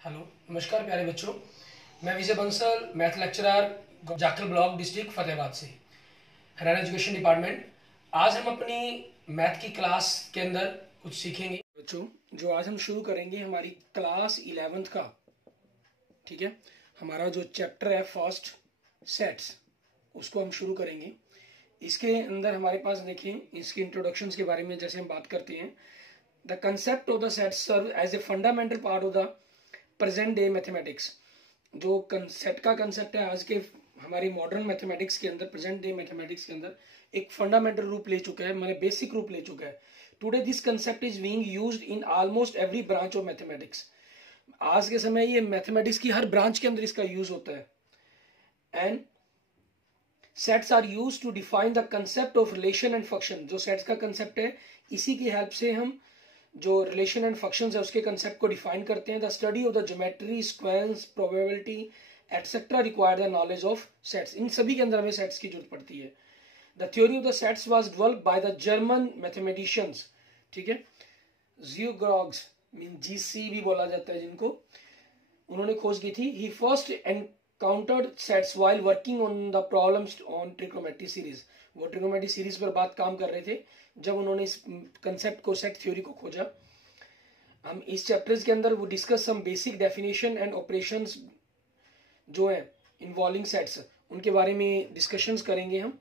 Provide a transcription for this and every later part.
Hello, नमस्कार प्यारे बच्चों। मैं Vijay Bansal, math lecturer, Jakhal block, district Fatehabad से, हरियाणा एजुकेशन डिपार्टमेंट। आज हम अपनी मैथ की क्लास के अंदर कुछ सीखेंगे बच्चों। जो आज हम शुरू करेंगे हमारी क्लास 11th का, ठीक है। हमारा जो चैप्टर है फर्स्ट सेट्स, उसको हम शुरू करेंगे। इसके अंदर हमारे पास देखें, इसके इंट्रोडक्शंस के बारे में जैसे हम बात करते हैं। The concept of the sets serve as a fundamental part of the present day mathematics. जो सेट का कंसेप्ट है आज के हमारी मॉडर्न मैथमेटिक्स के अंदर, प्रेजेंट डे मैथमेटिक्स के अंदर एक फंडामेंटल रूप ले चुका है, मतलब बेसिक रूप ले चुका है। Today this concept is being used in almost every branch of mathematics. आज के समय ये मैथमेटिक्स की हर ब्रांच के अंदर इसका यूज होता है। And sets are used to define the concept of relation and function. जो सेट्स का कंसेप्ट है, इसी की हेल्प से हम जो रिलेशन एंड फंक्शंस है उसके कंसेप्ट को डिफाइन करते हैं। The study of the geometry, sequence, probability etcetera require the knowledge of sets. इन सभी के अंदर हमें सेट्स की जरूरत पड़ती है। The theory of the sets was developed by the German mathematicians, ठीक है। ज़ियोग्रॉग्स मीन जीसी भी बोला जाता है जिनको, उन्होंने खोज की थी। He first encountered sets while working on the problems on trigonometry series. वो ट्रिग्नोमेट्री सीरीज पर बात काम कर रहे थे जब उन्होंने इस कंसेप्ट को, सेट थ्योरी को खोजा। हम इस चैप्टर्स के अंदर वो discuss some basic definition and operations जो है इन्वॉल्विंग सेट्स, उनके बारे में डिस्कशंस करेंगे हम।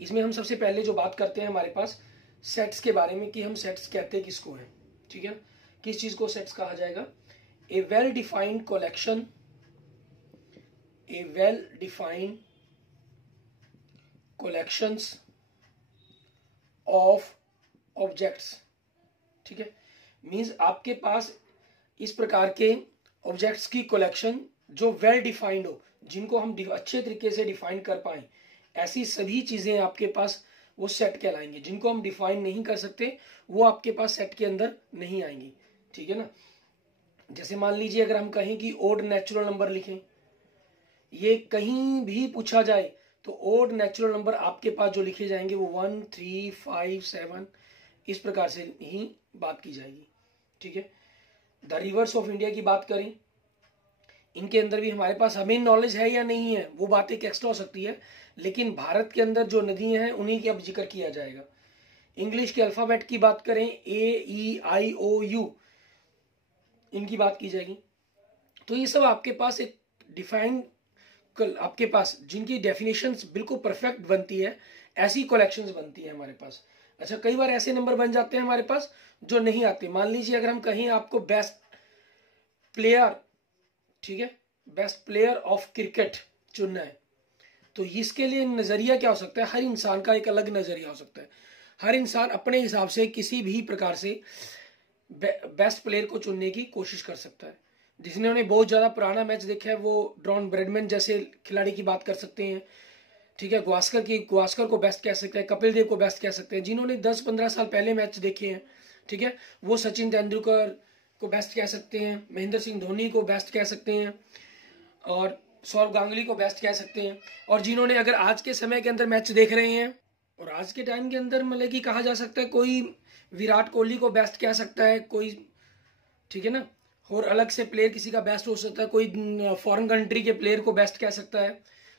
इसमें हम सबसे पहले जो बात करते हैं हमारे पास सेट्स के बारे में, कि हम सेट्स कहते किसको हैं, ठीक है। किस चीज को सेट्स कहा जाएगा? A well defined collection, a well defined collections of objects, ठीक है। मींस आपके पास इस प्रकार के ऑब्जेक्ट्स की कलेक्शन जो वेल डिफाइंड हो, जिनको हम अच्छे तरीके से डिफाइन कर पाए, ऐसी सभी चीजें आपके पास वो सेट कहलाएंगे। जिनको हम डिफाइन नहीं कर सकते वो आपके पास सेट के अंदर नहीं आएंगी, ठीक है ना। जैसे मान लीजिए अगर हम कहें कि ओड नेचुरल नंबर लिखें, ये कहीं भी पूछा जाए तो ओड नेचुरल नंबर आपके पास जो लिखे जाएंगे वो 1, 3, 5, 7 इस प्रकार से ही बात की जाएगी, ठीक है। द रिवर्स ऑफ इंडिया की बात करें, इनके अंदर भी हमारे पास हमें नॉलेज है या नहीं है वो बात एक एक्स्ट्रा हो सकती है, लेकिन भारत के अंदर जो नदियां हैं उन्हीं की अब जिक्र किया जाएगा। इंग्लिश के अल्फाबेट की बात करें, AEIOU, इनकी बात की जाएगी। तो ये सब आपके पास एक डिफाइंड, आपके पास जिनकी डेफिनेशंस बिल्कुल परफेक्ट बनती है, ऐसी कलेक्शंस बनती है हमारे पास। अच्छा, कई बार ऐसे नंबर बन जाते हैं हमारे पास जो नहीं आते। मान लीजिए अगर हम कहें आपको बेस्ट प्लेयर, ठीक है, बेस्ट प्लेयर ऑफ क्रिकेट चुनना है, तो इसके लिए नजरिया क्या हो सकता है? हर इंसान का एक अलग नजरिया हो सकता है। हर इंसान अपने हिसाब से किसी भी प्रकार से बेस्ट प्लेयर को चुनने की कोशिश कर सकता है। जिन्होंने बहुत ज्यादा पुराना मैच देखा है वो ड्रॉन ब्रैडमैन जैसे खिलाड़ी की बात कर सकते हैं, ठीक है। गावस्कर को बेस्ट कह सकते हैं, कपिल देव को बेस्ट कह सकते हैं। जिन्होंने 10-15 साल पहले मैच देखे हैं, ठीक है, वो सचिन तेंदुलकर को बेस्ट कह सकते हैं, महेंद्र सिंह धोनी को बेस्ट कह सकते हैं, और सौरव गांगुली को बेस्ट कह सकते हैं। और जिन्होंने अगर आज के समय के अंदर मैच देख रहे हैं और आज के टाइम के अंदर मतलब कि कहा जा सकता है, कोई विराट कोहली को बेस्ट कह सकता है कोई, ठीक है ना। और अलग से प्लेयर किसी का बेस्ट हो सकता है, कोई फॉरेन कंट्री के प्लेयर को बेस्ट कह सकता है।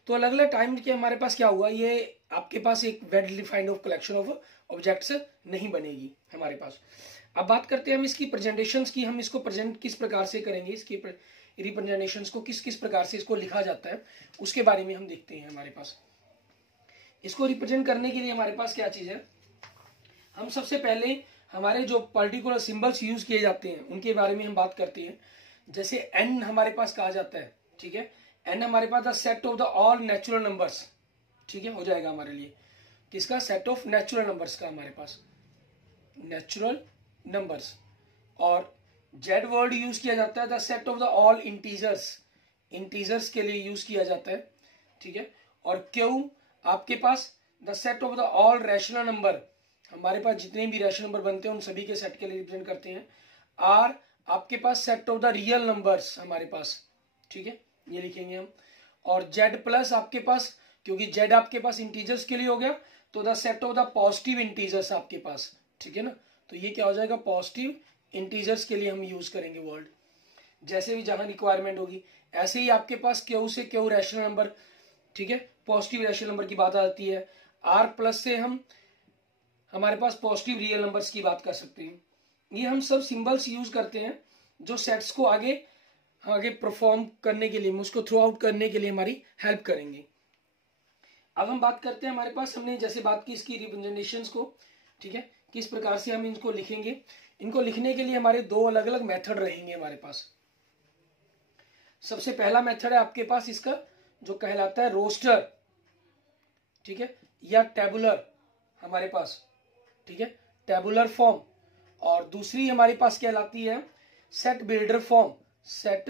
तो अलग अलग टाइम के हमारे पास क्या हुआ, ये आपके पास एक well defined of collection of objects नहीं बनेगी हमारे पास। अब बात करते हैं हम इसकी प्रेजेंटेशंस की। हम इसको प्रेजेंट किस प्रकार से करेंगे, इसकी रिप्रेजेंटेशंस को किस किस प्रकार से इसको लिखा जाता है, उसके बारे में हम देखते हैं। हमारे पास इसको रिप्रेजेंट करने के लिए हमारे पास क्या चीज है, हम सबसे पहले हमारे जो पर्टिकुलर सिंबल्स यूज किए जाते हैं उनके बारे में हम बात करते हैं। जैसे एन हमारे पास कहा जाता है, ठीक है। एन हमारे पास the set of the all natural numbers, ठीक है, हो जाएगा हमारे लिए किसका? सेट ऑफ नेचुरल नंबर्स का, हमारे पास नेचुरल नंबर्स। और जेड वर्ड यूज किया जाता है the set of the all integers, integers के लिए यूज किया जाता है, ठीक है। और क्यू आपके पास the set of the all rational number, हमारे पास जितने भी रैशनल नंबर बनते हैं उन सभी के सेट के लिए रिप्रेजेंट करते हैं। आर आपके पास set of the real numbers हमारे पास, ठीक है, ये लिखेंगे हम। और जेड प्लस आपके पास, क्योंकि जेड आपके पास इंटीजर्स के लिए हो गया, तो the set of the positive integers आपके पास, ठीक है ना। तो ये क्या हो जाएगा? पॉजिटिव इंटीजर्स के लिए हम यूज करेंगे वर्ड। जैसे भी जहां रिक्वायरमेंट होगी। ऐसे ही आपके पास क्यू से क्यू रैशनल नंबर, ठीक है, पॉजिटिव रैशनल नंबर की बात आती है। आर प्लस से हम हमारे पास पॉजिटिव रियल नंबर्स की बात कर सकते हैं। ये हम सब सिंबल्स यूज करते हैं जो सेट्स को आगे आगे परफॉर्म करने के लिए, उसको थ्रू आउट करने के लिए हमारी हेल्प करेंगे। अब हम बात करते हैं, हमारे पास हमने जैसे बात की इसकी रिप्रेजेंटेशंस को, ठीक है, किस प्रकार से हम इनको लिखेंगे। इनको लिखने के लिए हमारे दो अलग अलग मेथड रहेंगे हमारे पास। सबसे पहला मेथड है आपके पास इसका जो कहलाता है रोस्टर, ठीक है, या टेबुलर हमारे पास, ठीक है, टेबुलर फॉर्म। और दूसरी हमारे पास कहलाती है set builder form, set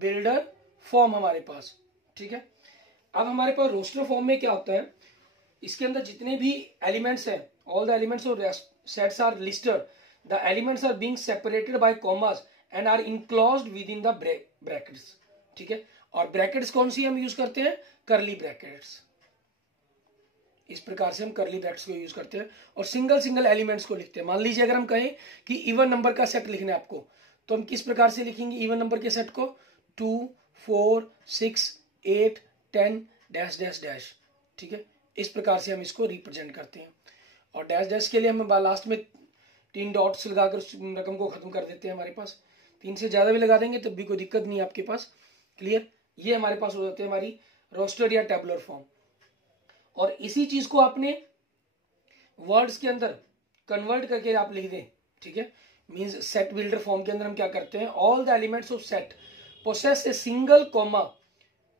builder form हमारे पास, ठीक है। अब हमारे पास रोस्टर फॉर्म में क्या होता है, इसके अंदर जितने भी एलिमेंट्स हैं, all the elements of sets are listed, the elements are being separated by commas and are enclosed within the brackets, ठीक है। और ब्रैकेट्स कौन सी हम यूज करते हैं, करली ब्रैकेट्स। इस प्रकार से हम करली ब्रैकेट्स को यूज करते हैं और सिंगल सिंगल एलिमेंट्स को लिखते हैं। मान लीजिए अगर हम कहें कि इवन नंबर का सेट लिखना है आपको, तो हम किस प्रकार से लिखेंगे इवन नंबर के सेट को, 2 4 6 8 10 डैश डैश डैश, ठीक है। इस प्रकार से हम इसको रिप्रेजेंट करते हैं। और डैश डैश के लिए हम लास्ट में 3 डॉट्स लगाकर उस रकम को खत्म कर देते हैं। हमारे पास 3 से ज्यादा भी लगा देंगे तब भी कोई दिक्कत नहीं है आपके पास। क्लियर, ये हमारे पास हो जाते हैं हमारी रोस्टर या टेबुलर फॉर्म। और इसी चीज को आपने वर्ड्स के अंदर कन्वर्ट करके आप लिख दें, ठीक है। मींस सेट बिल्डर फॉर्म के अंदर हम क्या करते हैं, all the elements of set possess a single common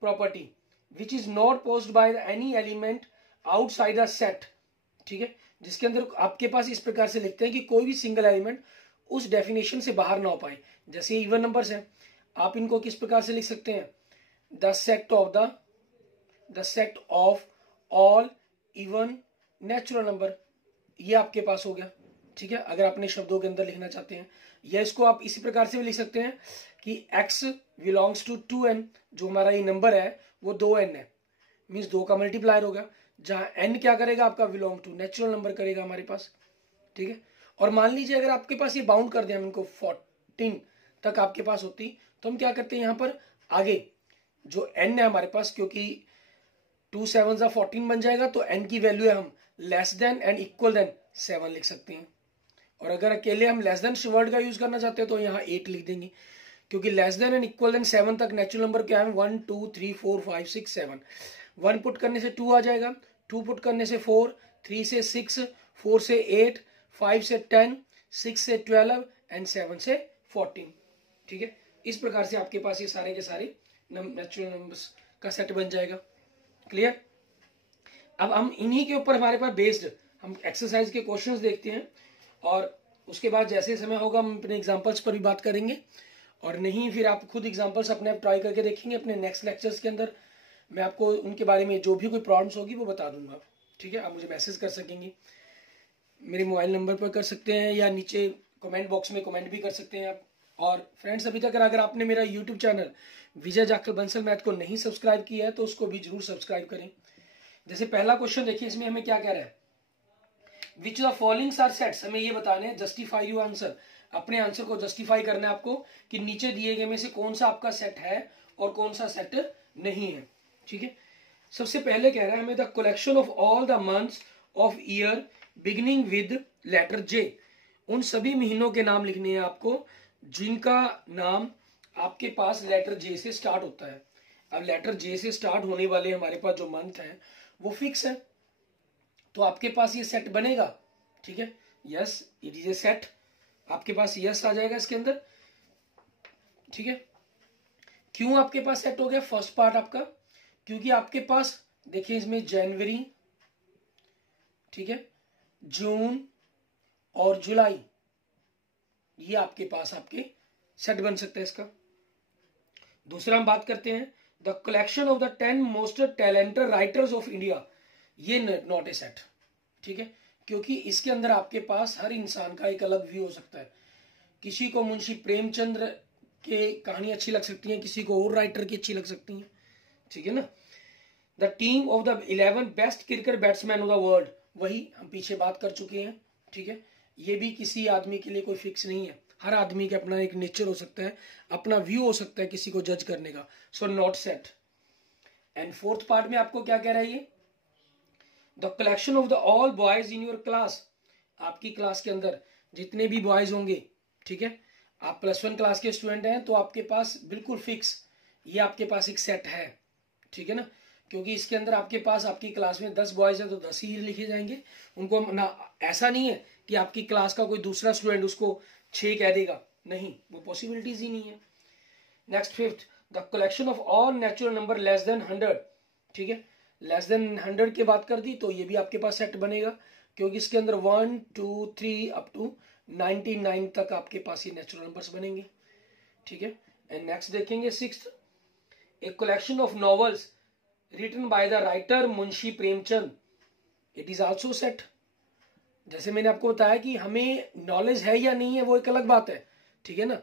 property which is not possessed by any element outside the set, ठीक है। जिसके अंदर आपके पास इस प्रकार से लिखते हैं कि कोई भी सिंगल एलिमेंट उस डेफिनेशन से बाहर ना हो पाए। जैसे इवन नंबर्स हैं, आप इनको किस प्रकार से लिख सकते हैं, the set of all even natural number, ये आपके पास हो गया, ठीक है। अगर आपने शब्दों के अंदर लिखना चाहते हैं, या इसको आप इसी प्रकार से भी लिख सकते हैं कि x बिलोंग्स टू 2n, जो हमारा ये नंबर है वो 2n है, मीन्स 2 का मल्टीप्लायर होगा, जहां n क्या करेगा आपका, बिलोंग टू नेचुरल नंबर करेगा हमारे पास, ठीक है। और मान लीजिए अगर आपके पास ये बाउंड कर दिया हम इनको 14 तक आपके पास होती, तो हम क्या करते हैं यहाँ पर आगे जो n है हमारे पास, क्योंकि 2 7 14 बन जाएगा, तो n की वैल्यू है हम less than and equal than 7 लिख सकते हैं। और अगर अकेले हम लेस देन वर्ड का यूज करना चाहते हैं तो यहाँ 8 लिख देंगे, क्योंकि less than and equal than 7 तक नेचुरल नंबर क्या है, 1 2 3 4 5 6 7। 1 पुट करने से 2 आ जाएगा, 2 पुट करने से 4, 3 से 6, 4 से 8, 5 से 10, 6 से 12 एंड 7 से 14, ठीक है। इस प्रकार से आपके पास ये सारे के सारे नेचुरल नंबर्स का सेट बन जाएगा। क्लियर। अब हम इन्हीं के ऊपर हमारे पास बेस्ड हम एक्सरसाइज के क्वेश्चंस देखते हैं, और उसके बाद जैसे समय होगा हम अपने एग्जांपल्स पर भी बात करेंगे, और नहीं फिर आप खुद एग्जांपल्स अपने आप ट्राई करके देखेंगे। अपने नेक्स्ट लेक्चर्स के अंदर मैं आपको उनके बारे में जो भी कोई प्रॉब्लम्स होगी वो बता दूंगा, ठीक है। आप मुझे मैसेज कर सकेंगे, मेरे मोबाइल नंबर पर कर सकते हैं, या नीचे कमेंट बॉक्स में कमेंट भी कर सकते हैं आप। और फ्रेंड्स, अभी तक अगर आपने मेरा यूट्यूब चैनल विजय जाखल बंसल मैथ को नहीं सब्सक्राइब किया है तो उसको भी जरूर सब्सक्राइब करें। जैसे पहला क्वेश्चन देखिए, इसमें हमें क्या कह रहा है, which the followings are sets, हमें ये बताने हैं, जस्टिफाई योर आंसर, अपने आंसर को जस्टिफाई करना है आपको कि नीचे दिए गए में से कौन सा आपका सेट है और कौन सा सेट नहीं है, ठीक है। सबसे पहले कह रहा है हमें the collection of all the months of year beginning with letter J, उन सभी महीनों के नाम लिखने हैं आपको जिनका नाम आपके पास लेटर जे से स्टार्ट होता है। अब लेटर जे से स्टार्ट होने वाले हमारे पास जो मंथ है वो फिक्स है, तो आपके पास ये सेट बनेगा, ठीक है। Yes, it is a set, आपके पास यस आ जाएगा इसके अंदर, ठीक है। क्यों आपके पास सेट हो गया फर्स्ट पार्ट आपका, क्योंकि आपके पास देखिए इसमें जनवरी, ठीक है, जून और जुलाई, ये आपके पास आपके सेट बन सकता है इसका। दूसरा हम बात करते हैं the collection of the 10 most talented writers of India, ये नॉट ए सेट, ठीक है, क्योंकि इसके अंदर आपके पास हर इंसान का एक अलग व्यू हो सकता है। किसी को मुंशी प्रेमचंद्र के कहानी अच्छी लग सकती है, किसी को और राइटर की अच्छी लग सकती है, ठीक है ना। The team of the 11 best cricket batsman of the world, वही हम पीछे बात कर चुके हैं, ठीक है। ये भी किसी आदमी के लिए कोई फिक्स नहीं है, हर आदमी का अपना एक नेचर हो सकता है, अपना व्यू हो सकता है किसी को जज करने का। So not set. And fourth part में आपको क्या कह रहा है ये, the collection of the all boys in your class, आपकी क्लास के अंदर जितने भी बॉयज होंगे, ठीक है, आप +1 क्लास के स्टूडेंट हैं, तो आपके पास बिल्कुल फिक्स ये आपके पास एक सेट है, ठीक है ना, क्योंकि इसके अंदर आपके पास आपकी क्लास में 10 बॉयज हैं तो 10 ही लिखे जाएंगे। उनको ना ऐसा नहीं है कि आपकी क्लास का कोई दूसरा स्टूडेंट उसको 6 कह देगा, नहीं, वो पॉसिबिलिटीज ही नहीं है। Next fifth, the collection of all natural number less then 100, ठीक है, लेस देन 100 की बात कर दी तो ये भी आपके पास सेट बनेगा, क्योंकि इसके अंदर 1 2 3 अप टू 99 तक आपके पास ये नेचुरल नंबर्स बनेंगे, ठीक है। एंड नेक्स्ट देखेंगे sixth, a collection of novels written by the writer Munshi Premchand, it is also set. जैसे मैंने आपको बताया कि हमें नॉलेज है या नहीं है वो एक अलग बात है, ठीक है ना,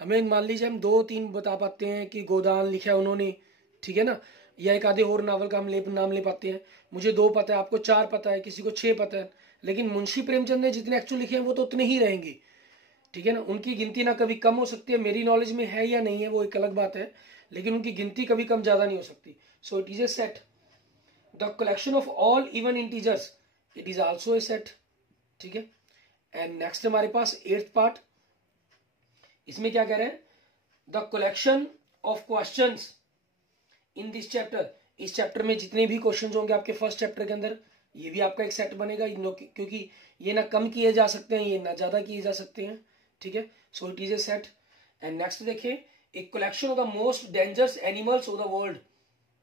हमें मान लीजिए हम 2-3 बता पाते हैं कि गोदान लिखा है उन्होंने, ठीक है ना, या एक आधे और नावल का हम नाम ले पाते हैं, मुझे 2 पता है, आपको 4 पता है, किसी को 6 पता है, लेकिन मुंशी प्रेमचंद ने जितने एक्चुअल लिखे हैं वो तो उतने ही रहेंगे, ठीक है ना, उनकी गिनती ना कभी कम हो सकती है, मेरी नॉलेज में है या नहीं है वो एक अलग बात है, लेकिन उनकी गिनती कभी कम ज्यादा नहीं हो सकती। So it is a set. The collection of all even integers, it is also a set, ठीक है। एंड नेक्स्ट हमारे पास 8th पार्ट, इसमें क्या कह रहे हैं, the collection of questions in this chapter, इस चैप्टर में जितने भी क्वेश्चंस होंगे आपके फर्स्ट चैप्टर के अंदर, ये भी आपका एक सेट बनेगा, क्योंकि ये ना कम किए जा सकते हैं, ये ना ज्यादा किए जा सकते हैं, ठीक है। So it is a set. And next देखिए, एक collection of the most dangerous animals of the world,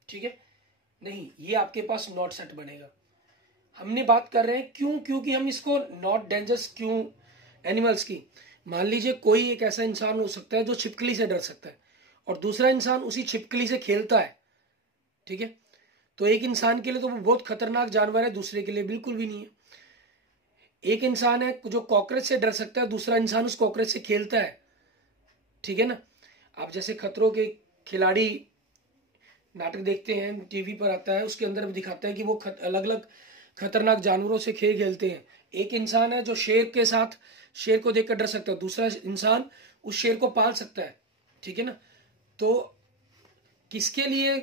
ठीक है, नहीं, ये आपके पास नॉट सेट बनेगा। हमने बात कर रहे हैं क्यों, क्योंकि हम इसको नॉट डेंजरस क्यों एनिमल्स की, मान लीजिए कोई एक ऐसा इंसान हो सकता है जो छिपकली से डर सकता है और दूसरा इंसान उसी छिपकली से खेलता है, ठीक है, तो एक इंसान के लिए तो वो बहुत खतरनाक जानवर है, दूसरे के लिए बिल्कुल भी नहीं है। एक इंसान है जो कॉकरोच से डर सकता है, दूसरा इंसान उस कॉकरोच से खेलता है, ठीक है ना। आप जैसे खतरों के खिलाड़ी नाटक देखते हैं, टीवी पर आता है, उसके अंदर दिखाता है कि वो अलग अलग खतरनाक जानवरों से खेल खेलते हैं। एक इंसान है जो शेर के साथ, शेर को देखकर डर सकता है, दूसरा इंसान उस शेर को पाल सकता है, ठीक है ना। तो किसके लिए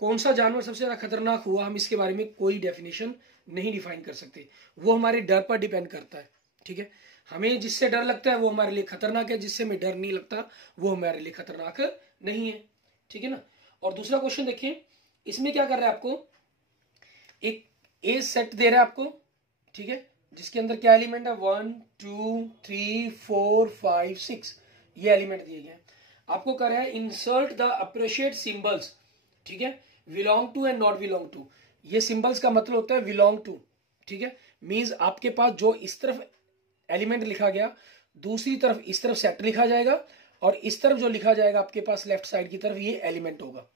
कौन सा जानवर सबसे ज्यादा खतरनाक हुआ, हम इसके बारे में कोई डेफिनेशन नहीं डिफाइन कर सकते, वो हमारे डर पर डिपेंड करता है, ठीक है। हमें जिससे डर लगता है वो हमारे लिए खतरनाक है, जिससे हमें डर नहीं लगता वो हमारे लिए खतरनाक नहीं है, ठीक है ना। और दूसरा क्वेश्चन देखिए, इसमें क्या कर रहा है, आपको एक ए सेट दे रहा है आपको, ठीक है, जिसके अंदर क्या एलिमेंट है, 1 2 3 4 5 6, ये एलिमेंट दिए गए हैं। आपको कर रहा है इंसर्ट द अप्रिशिएट सिंबल्स, ठीक है, belong to and not belong to. ये सिंबल्स का मतलब होता है बिलोंग टू, ठीक है, मींस आपके पास जो इस तरफ एलिमेंट लिखा गया, दूसरी तरफ इस तरफ सेट लिखा जाएगा, और इस तरफ जो लिखा जाएगा आपके पास लेफ्ट साइड की तरफ, ये एलिमेंट होगा,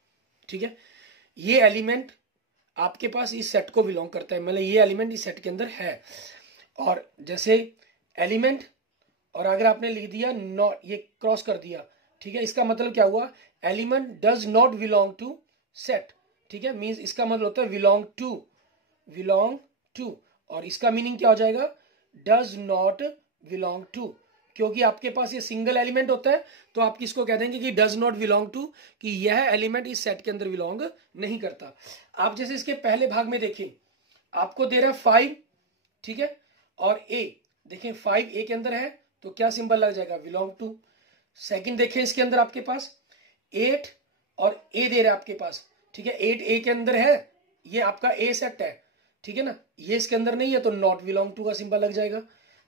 ठीक है। ये एलिमेंट आपके पास इस सेट को बिलोंग करता है, मतलब ये एलिमेंट इस सेट के अंदर है। और जैसे एलिमेंट, और अगर आपने लिख दिया नॉट, ये क्रॉस कर दिया, ठीक है, इसका मतलब क्या हुआ, element does not belong to set, ठीक है, मींस इसका मतलब होता है बिलोंग टू, और इसका मीनिंग क्या हो जाएगा, डज नॉट बिलोंग टू, क्योंकि आपके पास ये सिंगल एलिमेंट होता है, तो आप किसको कह देंगे कि डज नॉट बिलोंग टू, कि यह एलिमेंट इस सेट के अंदर बिलोंग नहीं करता। आप जैसे इसके पहले भाग में देखें, आपको दे रहा है 5, ठीक है, और ए, देखें 5 ए के अंदर है तो क्या सिंबल लग जाएगा, बिलोंग टू। सेकंड देखें इसके अंदर आपके पास 8 और ए दे रहा है आपके पास, ठीक है, 8 ए के अंदर है, ये आपका ए सेट है, ठीक है ना, ये इसके अंदर नहीं है तो नॉट बिलोंग टू का सिंबल लग जाएगा,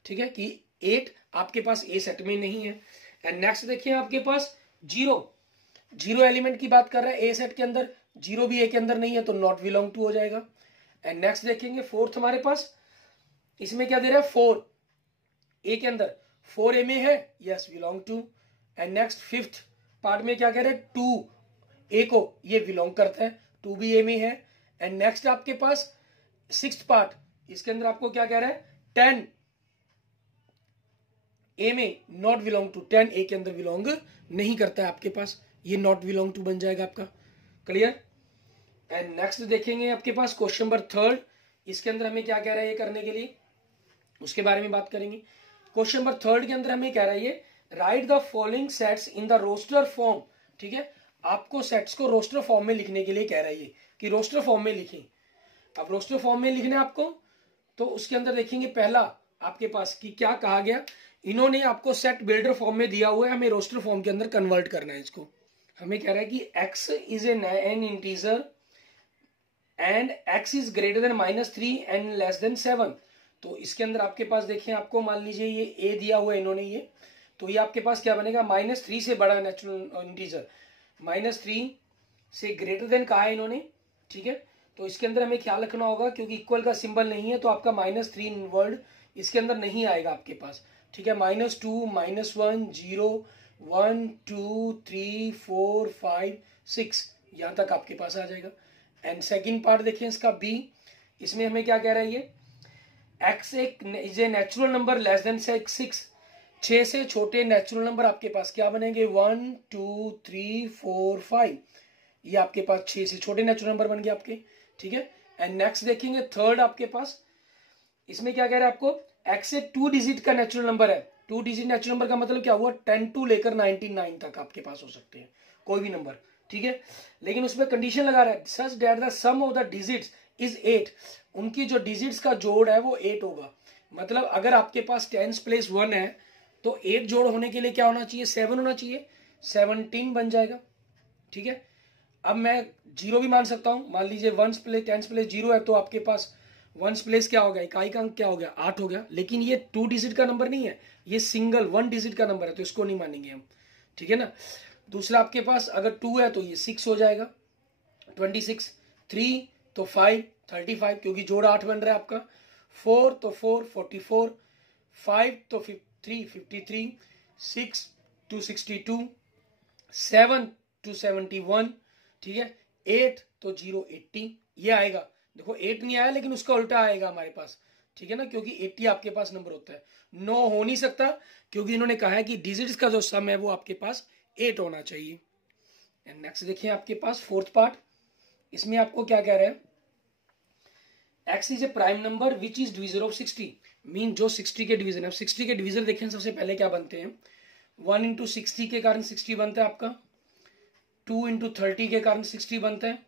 ठीक है, कि 8 आपके पास ए सेट में नहीं है। एंड नेक्स्ट देखिए आपके पास 0 एलिमेंट की बात कर रहा है ए सेट के अंदर, 0 भी ए के अंदर नहीं है तो नॉट बिलोंग टू हो जाएगा। एंड नेक्स्ट देखेंगे फोर्थ हमारे पास, इसमें क्या दे रहा है 4 ए के अंदर, 4 ए में है, yes belong to. And next fifth part में क्या कह रहे हैं, 2 ए को ये बिलोंग करता है, 2 भी ए में है। एंड नेक्स्ट आपके पास 6th पार्ट, इसके अंदर आपको क्या कह रहा है, 10 ए में नॉट बिलोंग टू, 10 ए के अंदर बिलोंग नहीं करता है आपके पास, ये नॉट बिलोंग टू बन जाएगा आपका, क्लियर। एंड नेक्स्ट देखेंगे आपके पास क्वेश्चन नंबर 3, इसके अंदर हमें क्या कह रहा है ये करने के लिए, उसके बारे में बात करेंगे। क्वेश्चन नंबर 3 के अंदर हमें कह रहा है ये write the following sets in the roster form. ठीक है, आपको सेट्स को रोस्टर फॉर्म में लिखने के लिए कह रही है कि रोस्टर फॉर्म में लिखें। अब रोस्टर फॉर्म में लिखना है आपको, तो उसके अंदर देखेंगे पहला आपके पास कि क्या कहा गया। इन्होंने आपको सेट बिल्डर फॉर्म में दिया हुआ है, हमें रोस्टर फॉर्म के अंदर कन्वर्ट करना है इसको। हमें कह रहा है कि x is an integer and x is greater than -3 and less than 7। तो इसके अंदर आपके पास देखें, आपको मान लीजिए ये a दिया हुआ है इन्होंने ये, तो ये आपके पास क्या बनेगा, -3 से बड़ा नेचुरल इंटीजर, -3 से ग्रेटर देन कहा है इन्होंने। ठीक है, तो इसके अंदर हमें ख्याल रखना होगा क्योंकि इक्वल का सिंबल नहीं है, तो आपका -3 वर्ड इसके अंदर नहीं आएगा आपके पास। ठीक है, -2 -1 0 1 2 3 4 5 6 यहां तक आपके पास आ जाएगा। एंड सेकंड पार्ट देखें इसका बी, इसमें हमें क्या कह रहा है, ये x एक is a natural number less then 6। 6 से छोटे नेचुरल नंबर आपके पास क्या बनेंगे, 1 2 3 4 5, ये आपके पास 6 से छोटे नेचुरल नंबर बन गए आपके। ठीक है, एंड नेक्स्ट देखेंगे थर्ड आपके पास, इसमें क्या कह रहा है आपको, x एक 2 डिजिट का नेचुरल नंबर है। 2 डिजिट नेचुरल नंबर का मतलब क्या हुआ, 10 टू लेकर 99 तक आपके पास हो सकते हैं कोई भी नंबर। ठीक है, लेकिन उसमें कंडीशन लगा रहा है such that the sum of the digits is 8, उनकी जो डिजिट्स का जोड़ है वो 8 होगा। मतलब अगर आपके पास 10 प्लस 1 है तो 8 जोड़ होने के लिए क्या होना चाहिए, 7 होना चाहिए, 17 बन जाएगा। ठीक है, अब मैं 0 भी मान सकता हूं, मान लीजिए 1 प्लस 10 प्लस 0 है तो आपके पास 1 प्लस क्या हो गया, इकाई का अंक क्या हो गया, 8 हो गया। लेकिन ये 2 डिजिट का नंबर नहीं है, ये सिंगल 1 डिजिट का नंबर है, तो इसको नहीं मानेंगे हम। ठीक है ना, दूसरा आपके पास अगर 2 है तो ये 6 हो जाएगा, 26, 3 तो 5 35 क्योंकि जोड़ 8 बन रहा है आपका, 4 तो 4 44, 5 तो 3 53, 6 to 62, 7 to 71। ठीक है, 8 तो 0 80, ये आएगा। देखो 8 नहीं आया लेकिन उसका उल्टा आएगा हमारे पास। ठीक है ना, क्योंकि 80 आपके पास नंबर होता है, 9 हो नहीं सकता क्योंकि इन्होंने कहा है कि डिजिट्स का जो सम है वो आपके पास 8 होना चाहिए। एंड नेक्स्ट देखिए आपके पास फोर्थ पार्ट, इसमें आपको क्या कह रहे हैं, x is A prime number which is divisor of 60, mean जो 60 के डिवीजन है। 60 के डिवीजर देखें सबसे पहले क्या बनते हैं, 1 इंटू 60 के कारण 60 बनता है आपका, 2 इंटू 30 के कारण 60 बनता है,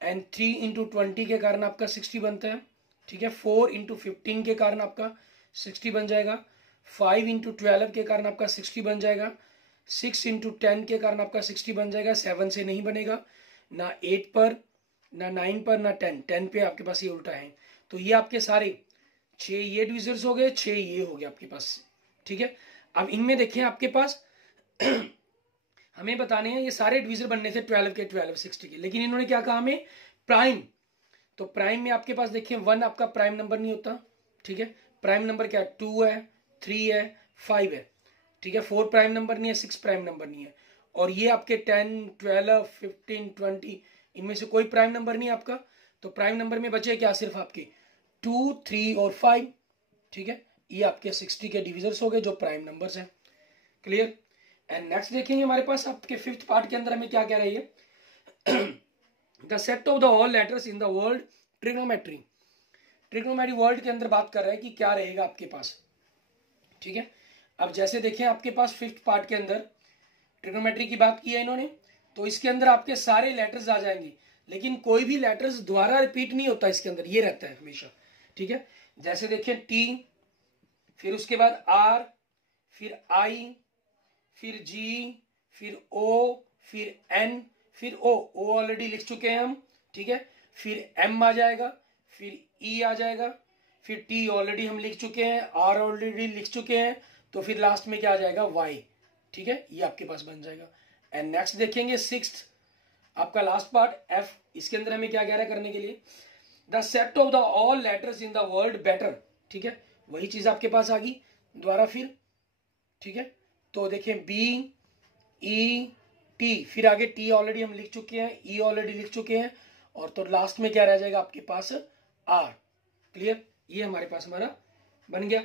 एंड 3 इंटू 20 के कारण आपका 60 बनता है। ठीक है, 4 इंटू 15 के कारण आपका 60 बन जाएगा, 5 इंटू 12 के कारण आपका 60 बन जाएगा, 6 इंटू 10 के कारण आपका 60 बन जाएगा। 7 से नहीं बनेगा, ना 8 पर, ना 9 पर, ना 10 पे आपके पास ये उल्टा है। तो ये आपके सारे 6 ये डिविजर्स हो गए, 6 ये हो गए आपके पास। ठीक है, अब इनमें देखें आपके पास हमें बताने हैं, ये सारे डिविजर बनने थे 12 के 12 60 के, लेकिन इन्होंने क्या कहा हमें, प्राइम। तो प्राइम में आपके पास देखिए 1 आपका प्राइम नंबर नहीं होता। ठीक है, प्राइम नंबर क्या है, 2 है, 3 है, 5 है। ठीक है, 4 प्राइम नंबर नहीं है, 6 प्राइम नंबर नहीं है, और ये आपके 10 12 15 20 इनमें से कोई प्राइम नंबर नहीं है आपका। तो प्राइम नंबर में बचे क्या, सिर्फ आपके 2 3 और 5। ठीक है, ये आपके 60 के डिविजर्स हो गए जो प्राइम नंबर्स हैं। क्लियर। एंड नेक्स्ट देखेंगे हमारे पास आपके फिफ्थ पार्ट के अंदर हमें क्या कह रही है, the set of the all letters in the world trigonometry. Trigonometry world के अंदर बात कर रहा है कि क्या रहेगा आपके पास। ठीक है, अब जैसे देखें आपके पास फिफ्थ पार्ट के अंदर ट्रिग्नोमेट्री की बात की है इन्होंने, तो इसके अंदर आपके सारे लेटर्स आ जाएंगे, लेकिन कोई भी लेटर्स दोबारा रिपीट नहीं होता इसके अंदर, ये रहता है हमेशा। ठीक है, जैसे देखें टी, फिर उसके बाद आर, फिर आई, फिर जी, फिर ओ, फिर एन, फिर ओ ऑलरेडी लिख चुके हैं हम। ठीक है, फिर एम आ जाएगा, फिर ई आ जाएगा, फिर टी ऑलरेडी हम लिख चुके हैं, आर ऑलरेडी लिख चुके हैं, तो फिर लास्ट में क्या आ जाएगा, वाई। ठीक है, ये आपके पास बन जाएगा। एंड नेक्स्ट देखेंगे सिक्स्थ आपका लास्ट पार्ट एफ, इसके अंदर हमें क्या कह रहा है करने के लिए, the set of the all letters in the world better. ठीक है, वही चीज आपके पास आ गई दोबारा फिर। ठीक है, तो देखें बी ई टी, फिर आगे टी ऑलरेडी हम लिख चुके हैं, ई ऑलरेडी लिख चुके हैं, और तो लास्ट में क्या रह जाएगा आपके पास, आर। क्लियर, ये हमारे पास हमारा बन गया।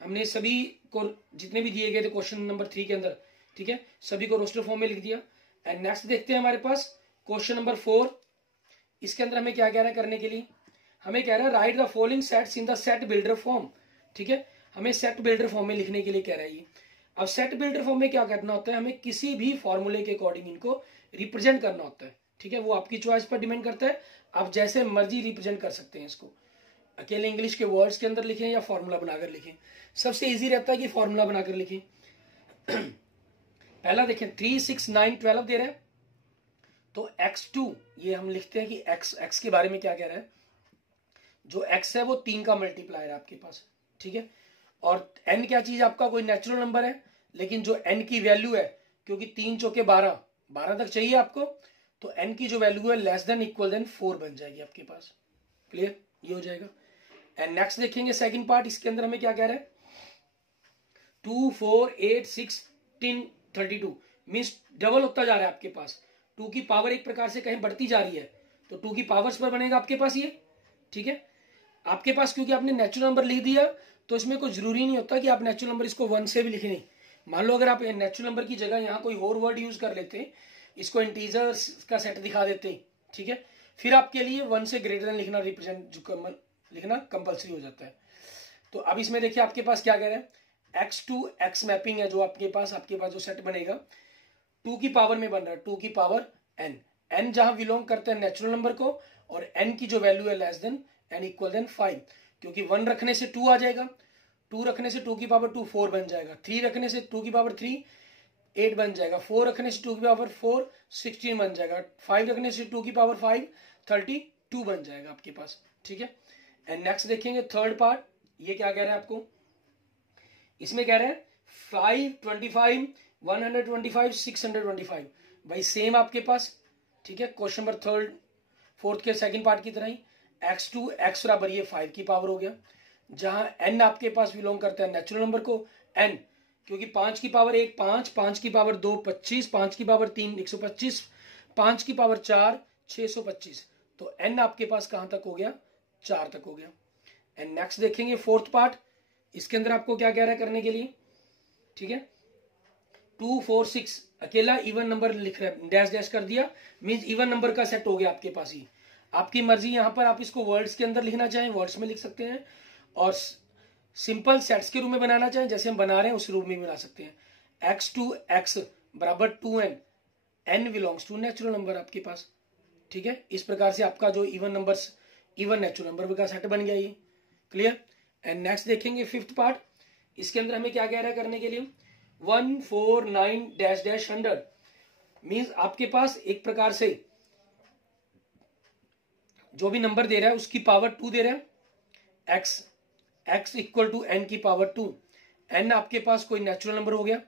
हमने सभी को जितने भी दिए गए थे क्वेश्चन नंबर 3 के अंदर, ठीक है, सभी को रोस्टर फॉर्म में लिख दिया। एंड नेक्स्ट देखते हैं हमारे पास क्वेश्चन नंबर 4, इसके अंदर हमें क्या कह रहा है करने के लिए, हमें कह रहा है right the following sets in the set builder form. ठीक है, हमें सेट बिल्डर फॉर्म में लिखने के लिए कह रहा है ये। अब सेट बिल्डर फॉर्म में क्या करना होता है, हमें किसी भी फॉर्मूले के अकॉर्डिंग इनको रिप्रेजेंट करना होता है, ठीक है। वो आपकी चॉइस पर डिपेंड करता है, आप जैसे मर्जी रिप्रेजेंट कर सकते हैं इसको, अकेले इंग्लिश के वर्ड्स के अंदर लिखें या फॉर्मूला बनाकर लिखें। सबसे इजी रहता है कि फॉर्मूला बनाकर लिखें। पहला देखें 3, 6, 9, 12 दे रहा है, तो x2 ये हम लिखते हैं कि x के बारे में क्या कह रहा है, जो x है वो 3 का मल्टीप्लायर है आपके पास, ठीक है। और n क्या चीज आपका कोई नेचुरल नंबर है, लेकिन जो n की वैल्यू है, क्योंकि 3 चौके 12 तक चाहिए आपको, तो n की जो वैल्यू है लेस देन इक्वल देन 4 बन जाएगी आपके पास। क्लियर, ये हो जाएगा। एंड नेक्स्ट देखेंगे सेकंड पार्ट, इसके अंदर हमें क्या कह रहा है, 2, 4, 8, 16, 32 मीन्स डबल होता जा रहा है आपके पास। 2 की पावर एक प्रकार से कहीं बढ़ती जा रही है, तो 2 की पावर्स पर बनेगा आपके पास ये, ठीक है। आपके पास क्योंकि आपने नेचुरल नंबर लिख दिया, तो इसमें कोई जरूरी नहीं होता कि आप नेचुरल नंबर इसको 1 से भी लिखें। नहीं, मान लो अगर आप नेचुरल नंबर की जगह यहाँ कोई और वर्ड यूज कर लेते, इसको इंटीजर्स का सेट दिखा देते, ठीक है, फिर आपके लिए 1 से ग्रेटर देन लिखना लिखना कंपल्सरी हो जाता है। तो अब इसमें देखिए आपके पास क्या कह रहा है, x टू x मैपिंग है जो आपके पास जो सेट बनेगा 2 की पावर में बन रहा है, 2 की पावर n जहां बिलोंग करते हैं नेचुरल नंबर को, और n की जो वैल्यू है less than n equal than 5, क्योंकि 1 रखने से 2 आ जाएगा, 2 रखने से 2 की पावर 2 4 बन जाएगा, 3 रखने से 2 की पावर 3 8 बन जाएगा, 4 रखने से 2 की पावर 4 16 बन जाएगा, 5 रखने से 2 की पावर 5 32 बन जाएगा आपके पास, ठीक है। एंड नेक्स्ट देखेंगे थर्ड पार्ट, ये क्या कह रहा है आपको, इसमें कह रहे हैं 525 125 625, भाई सेम आपके पास, ठीक है। क्वेश्चन नंबर फोर्थ के सेकंड पार्ट की तरह ही x2 x बराबर ये 5 की पावर हो गया, जहां n आपके पास बिलोंग करता है नेचुरल नंबर को, n क्योंकि 5 की पावर 1 5, 5 की पावर 2 25, 5 की पावर 3 125, 5 की पावर 4 625, तो n आपके पास कहां तक हो गया, 4 तक हो गया। एंड नेक्स्ट देखेंगे फोर्थ पार्ट, इसके अंदर आपको क्या कह रहा है करने के लिए, ठीक है। 2 4 6 अकेला इवन नंबर लिख रहा है, डैश डैश कर दिया, मींस इवन नंबर का सेट हो गया आपके पास ही। आपकी मर्जी, यहां पर आप इसको वर्ड्स के अंदर लिखना चाहें वर्ड्स में लिख सकते हैं, और सिंपल सेट्स के रूप में बनाना चाहें जैसे हम बना रहे हैं उस रूप में बना सकते हैं। x2 x बराबर 2n, n belongs to natural number आपके पास, ठीक है। इस प्रकार से आपका जो इवन नेचुरल नंबर का सेट बन गया ये, क्लियर। एंड नेक्स्ट देखेंगे फिफ्थ पार्ट, इसके अंदर हमें क्या कह रहा है करने के लिए, 149 डैश डैश 100 मीन्स आपके पास एक प्रकार से जो भी नंबर दे रहा है उसकी पावर 2 दे रहा है, x इक्वल टू n की पावर 2, n आपके पास कोई नेचुरल नंबर हो गया।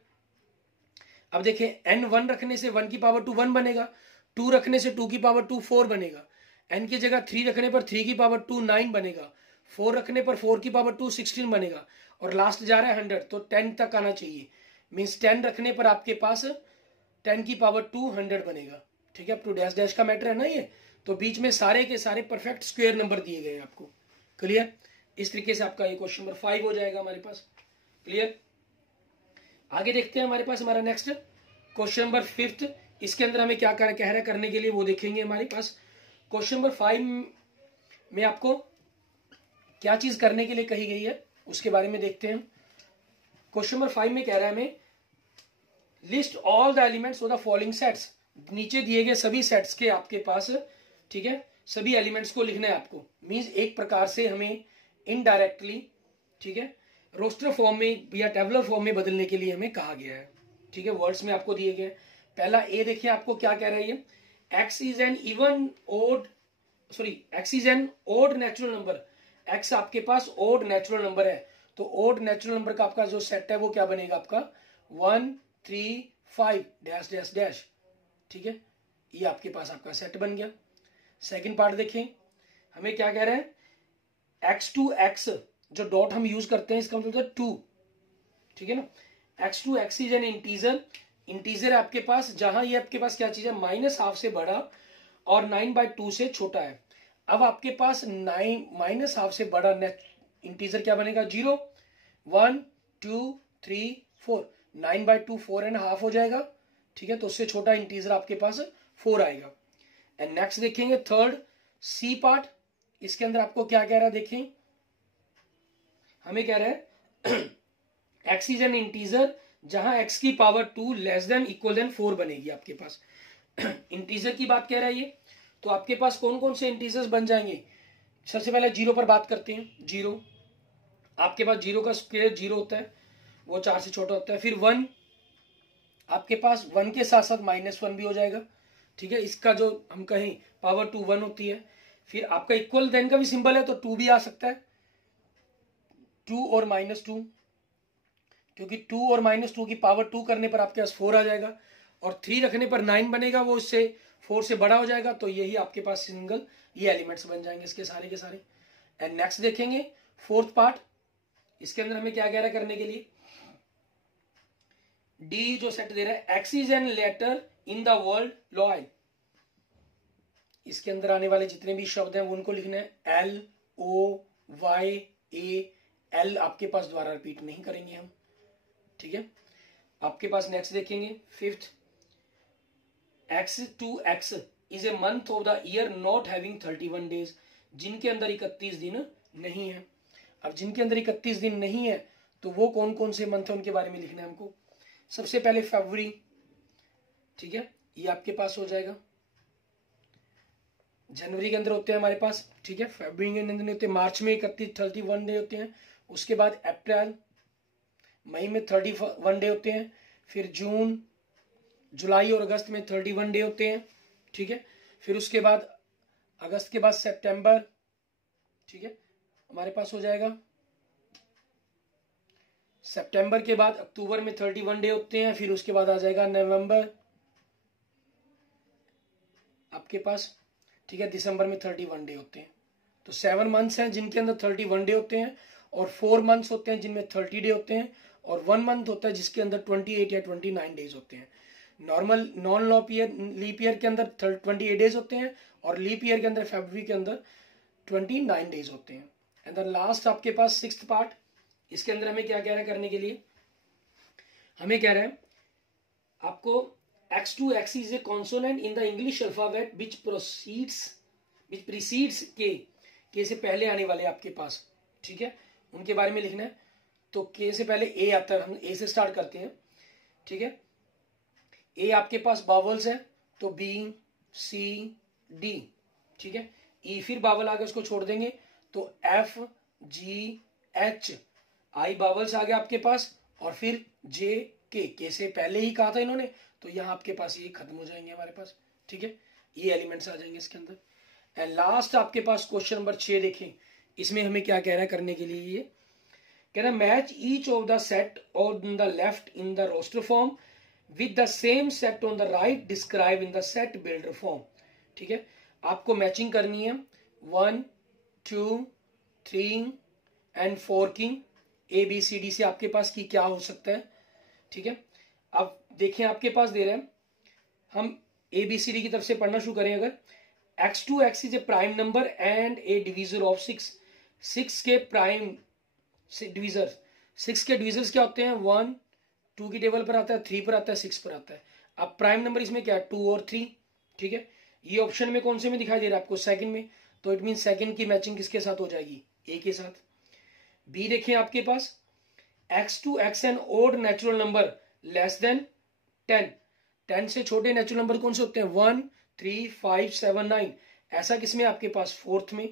अब देखिए n 1 रखने से 1 की पावर 2 1 बनेगा, 2 रखने से 2 की पावर 2 4 बनेगा, n की जगह 3 रखने पर 3 की पावर 2 9 बनेगा, 4 रखने पर 4 की पावर 2 16 बनेगा, और लास्ट जा रहा है 100, तो 10 तक आना चाहिए, मीन्स 10 रखने पर आपके पास 10 की पावर 2 100 बनेगा, ठीक है। अप टू डैश डैश का मैटर है ना ये, तो बीच में सारे के सारे परफेक्ट स्क्वायर नंबर दिए गए आपको, क्लियर। इस तरीके से आपका ये क्वेश्चन नंबर 5 हो जाएगा हमारे पास, क्लियर। आगे देखते हैं हमारे पास हमारा नेक्स्ट क्वेश्चन नंबर 5, इसके अंदर हमें क्या कह रहा है करने के लिए वो देखेंगे। हमारे पास क्वेश्चन नंबर 5 में आपको क्या चीज करने के लिए कही गई है उसके बारे में देखते हैं। क्वेश्चन नंबर 5 में कह रहा है हमें list all the elements of the following sets, नीचे दिए गए सभी सेट्स के आपके पास, ठीक है, सभी एलिमेंट्स को लिखना है आपको, मींस एक प्रकार से हमें इनडायरेक्टली, ठीक है, रोस्टर फॉर्म में या टेबुलर फॉर्म में बदलने के लिए हमें कहा गया है, ठीक है, वर्ड्स में आपको दिए गए। पहला ए देखिए आपको क्या कह रहा है, ये x is an odd natural number, x आपके पास ओड नेचुरल नंबर है, तो ओड नेचुरल नंबर का आपका जो सेट है वो क्या बनेगा आपका 1 3 5 डैश डैश डैश, ठीक है, ये आपके पास आपका सेट बन गया। सेकंड पार्ट देखें, हमें क्या कह रहा है, x टू x जो डॉट हम यूज करते हैं इसका मतलब है 2, ठीक है ना। x to x is an integer है आपके पास, जहां ये आपके पास क्या चीज है, -12 से बड़ा और 9/2 से छोटा है। अब आपके पास -12 से बड़ा इंटीजर क्या बनेगा, 0 1 2 3 4, 9/2 4.5 हो जाएगा, ठीक है, तो उससे छोटा इंटीजर आपके पास 4 आएगा। एंड नेक्स्ट देखेंगे थर्ड सी पार्ट, इसके अंदर आपको क्या कह रहा है, देखें हमें कह रहा है x इज एन इंटीजर जहां x की power 2 less than equal than 4 बनेगी आपके पास। इंटीजर की बात कह रहा है ये, तो आपके पास कौन कौन से इंटीजर्स बन जाएंगे। सबसे पहले जीरो पर बात करते हैं। जीरो, आपके पास जीरो का स्क्वायर जीरो होता है, वो 4 से छोटा होता है। फिर 1, आपके पास 1 के साथ साथ -1 भी हो जाएगा, ठीक है। इसका जो हम कहें पावर 2 1 होती है। फिर आपका इक्वल देन का भी सिंबल है तो 2 भी आ सकता है, 2 और -2, क्योंकि 2 और -2 की पावर 2 करने पर आपके पास 4 आ जाएगा, और 3 रखने पर 9 बनेगा, वो इससे 4 से बड़ा हो जाएगा। तो यही आपके पास सिंगल ये एलिमेंट्स बन जाएंगे इसके सारे के सारे। एंड नेक्स्ट देखेंगे फोर्थ पार्ट, इसके अंदर हमें क्या कह रहा है करने के लिए। डी जो सेट दे रहा है, x is an letter in the world loyal. इसके अंदर आने वाले जितने भी शब्द हैं वो उनको लिखना है LOY AL, आपके पास द्वारा रिपीट नहीं करेंगे हम, ठीक है। आपके पास नेक्स्ट देखेंगे fifth, X to X is a month of the year not having 31 days, जिनके अंदर 31 दिन नहीं है। अब जिनके अंदर 31 दिन नहीं है तो वो कौन कौन से मंथ है उनके बारे में लिखना है हमको। सबसे पहले फरवरी, ठीक है, ये आपके पास हो जाएगा। जनवरी के अंदर होते हैं हमारे पास, ठीक है, फरवरी के अंदर होते हैं, मार्च में 31 डे होते हैं। उसके बाद अप्रैल, मई में 31 डे होते हैं। फिर जून, जुलाई और अगस्त में 31 डे होते हैं, ठीक है। फिर उसके बाद अगस्त के बाद सितंबर, ठीक है, हमारे पास हो जाएगा। सितंबर के बाद अक्टूबर में 31 डे होते हैं। फिर उसके बाद आ जाएगा नवंबर आपके पास, ठीक है, दिसंबर में 31 डे होते हैं। तो 7 मंथ्स हैं जिनके अंदर 31 डे होते हैं, और 4 मंथ्स होते हैं जिनमें 30 डे होते हैं, और 1 मंथ होता है जिसके अंदर 28 या 29 डेज होते हैं। नॉर्मल नॉन लीप ईयर के अंदर 28 डेज होते हैं, और लीप ईयर के अंदर फरवरी के अंदर 29 डेज होते हैं। एंड द लास्ट आपके पास 6th पार्ट, इसके अंदर हमें क्या कह रहा है करने के लिए। हमें कह रहा है आपको X to X is a consonant in the English alphabet which precedes K से पहले आने वाले आपके पास, ठीक है, उनके बारे में लिखना है। तो K से पहले A आता है, हम A से स्टार्ट करते हैं, ठीक है। A आपके पास बावल्स है तो B C D, ठीक है। E फिर बावल आगे उसको छोड़ देंगे तो F G H, I vowels आ गया आपके पास, और फिर J K से पहले ही कहा था इन्होंने, तो यहाँ आपके पास ये खत्म हो जाएंगे हमारे पास, ठीक है, ये एलिमेंट्स आ जाएंगे इसके अंदर। एंड लास्ट आपके पास क्वेश्चन नंबर 6 देखें, इसमें हमें क्या कह रहा है करने के लिए। ये कह रहा है match each of the set on the left in the roster form with the same set on the right describe in the set builder form, ठीक है। आपको मैचिंग करनी है 1 2 3 एंड 4 की ABCD से आपके पास की क्या हो सकता है, ठीक है। अब देखें आपके पास दे रहे हैं, हम ABCD की तरफ से पढ़ना शुरू करें। अगर X to X is A prime number and A divisor of 6, 6 के प्राइम डिवीजर, 6 के डिवीजर्स क्या होते हैं, 1 2 की टेबल पर आता है, 3 पर आता है, 6 पर आता है। अब प्राइम नंबर इसमें क्या है, 2 और 3, ठीक है। ये ऑप्शन में कौन से में दिखाई दे रहा है आपको, सेकंड में, तो इट मीन सेकंड की मैचिंग किसके साथ हो जाएगी, A के साथ। B देखें आपके पास X to X an odd natural number less than 10, 10 से छोटे नेचुरल नंबर कौन से होते हैं, 1 3 5 7 9, ऐसा किसमें आपके पास फोर्थ में,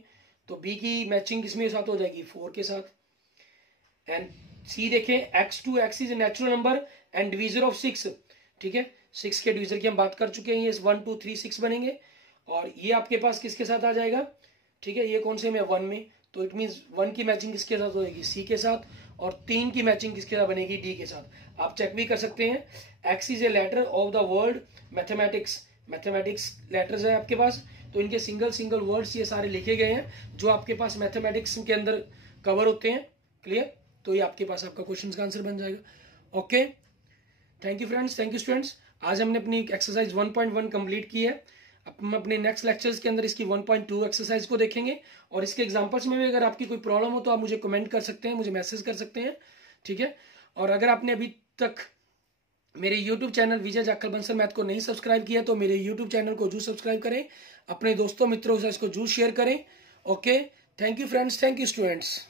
तो B की मैचिंग किसमें साथ हो जाएगी, 4 के साथ। एंड C देखें X to X is natural number and divisor of 6, ठीक है, 6 के डिवीजर की हम बात कर चुके हैं, ये 1 2 3 6 बनेंगे, और ये आपके पास किसके साथ आ जाएगा, ठीक है, ये कौन से में, 1 में, तो इट मीन्स 1 की मैचिंग किसके साथ होगी, C के साथ, और 3 की मैचिंग किसके साथ बनेगी, D के साथ। आप चेक भी कर सकते हैं, X is a letter of the word mathematics, mathematics letters है आपके पास, तो इनके सिंगल वर्ड्स ये सारे लिखे गए हैं जो आपके पास मैथमेटिक्स के अंदर कवर होते हैं, क्लियर। तो ये आपके पास आपका क्वेश्चन का आंसर बन जाएगा। Okay, thank you friends, thank you students. आज हमने अपनी एक्सरसाइज 1.1 कंप्लीट की है। अब हम अपने नेक्स्ट लेक्चर्स के अंदर इसकी 1.2 एक्सरसाइज को देखेंगे, और इसके एग्जांपल्स में भी अगर आपकी कोई प्रॉब्लम हो तो आप मुझे कमेंट कर सकते हैं, मुझे मैसेज कर सकते हैं, ठीक है। और अगर आपने अभी तक मेरे YouTube चैनल विजय जाखल बंसल मैथ को नहीं सब्सक्राइब किया तो मेरे YouTube चैनल को जरूर सब्सक्राइब करें, अपने दोस्तों मित्रों से इसको जरूर शेयर करें। Okay, thank you friends, thank you students.